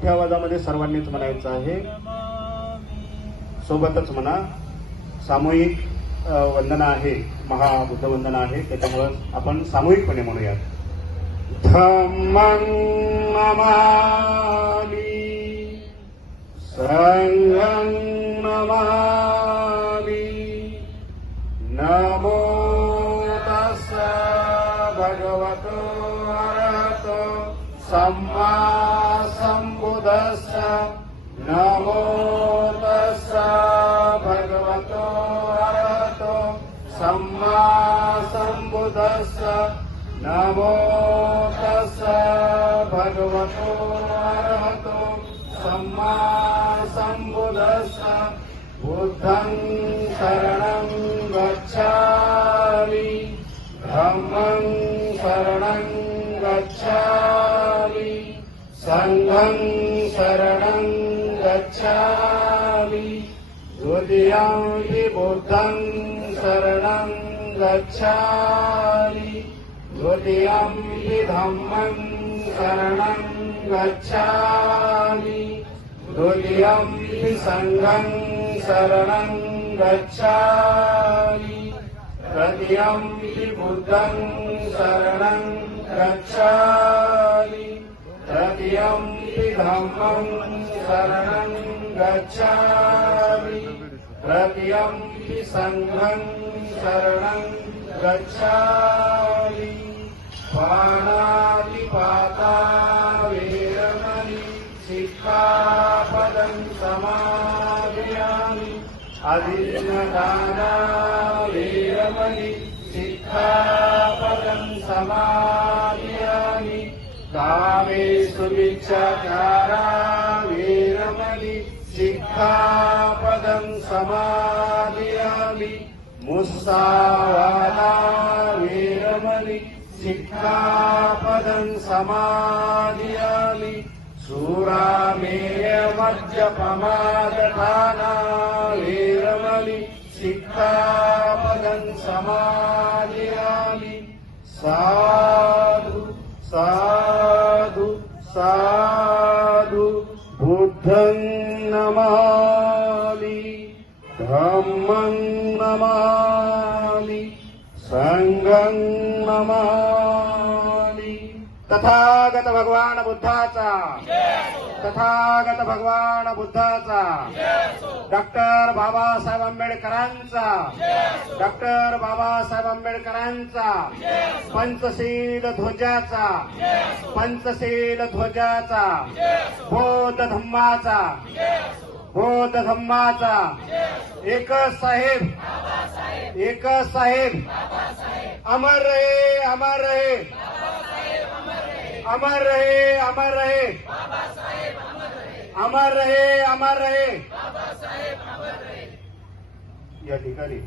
मोठ्या आवाजामध्ये सर्वांनीच म्हणायचं आहे. सोबतच म्हणा. सामूहिक वंदना आहे, महाबुद्ध वंदना आहे, त्याच्यामुळं आपण सामूहिकपणे म्हणूयात. धम्मं नमामि संघं नमामि नमो तस्सा भगवतो अरहतो सम्मा सम्बुद्धस्सा नमो तस्सा भगवतो अरहतो सम्मा सम्बुद्धस्सा नमो तस्सा भगवतो अरहतो सम्मा सम्बुद्धस्सा बुद्धं शरणं गच्छामि धम्मं शरणं गच्छामि संघं शरणं गच्छामि द्वितीयं बुद्धं शरणं गच्छामि द्वितीयं धम्मं शरणं गच्छामि द्वितीयं संघं शरणं गच्छामि तृतीयं बुद्धं शरणं गच्छामि तृतीयं धम्मं शरणं गच्छामि तृतीयं संघं शरणं गच्छामि पाणातिपाता वेरमणि सिक्खापदं समादयामि अदीनदाना वेरमणि सिक्खापदं समादयामि कामेषु मिथ्याचारा वेरमणि सिक्खापदं समादयामि मुस्सावादा वेरमणि सिक्खापदं समादयामि सूरामेय मद्यपमादपाना वेरमणि सिक्खापदं समादयामि साधु साधु साधु बुद्धं नमामि धम्मं नमामि संघं नमामि. तथागत भगवान बुद्धाचा तथागत भगवान बुद्धाचा डॉक्टर बाबासाहेब आंबेडकरांचा डॉक्टर बाबासाहेब आंबेडकरांचा पंचशील ध्वजाचा पंचशील ध्वजाचा बौद्ध धम्माचा एक साहेब अमर रहे अमर रहे अमर रहे अमर रहे अमर रहे अमर रहे. या ठिकाणी